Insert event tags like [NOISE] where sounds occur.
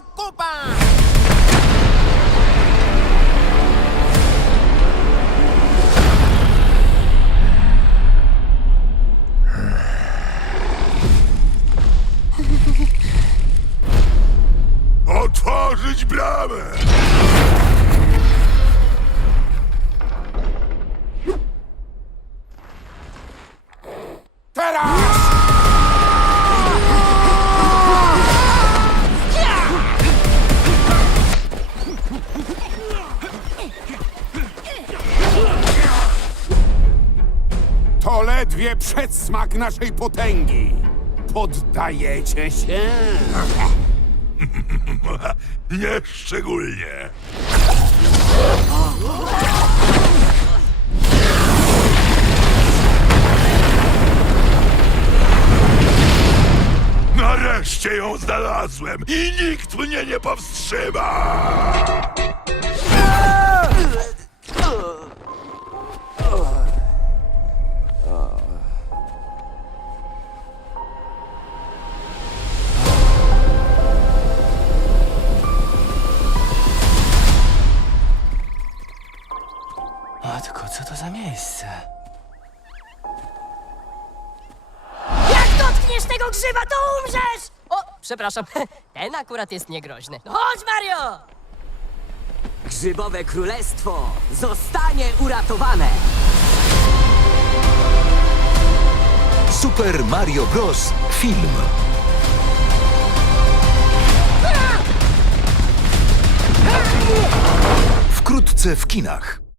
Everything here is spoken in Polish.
Kupa! Otworzyć bramę! To ledwie przedsmak naszej potęgi. Poddajecie się? [LAUGHS] Nie szczególnie. Nareszcie ją znalazłem i nikt mnie nie powstrzyma! Matko, co to za miejsce? Jak dotkniesz tego grzyba, to umrzesz! O, przepraszam, [LAUGHS] ten akurat jest niegroźny. No Chodź, Mario! Grzybowe królestwo zostanie uratowane! Super Mario Bros. Film. Wkrótce w kinach.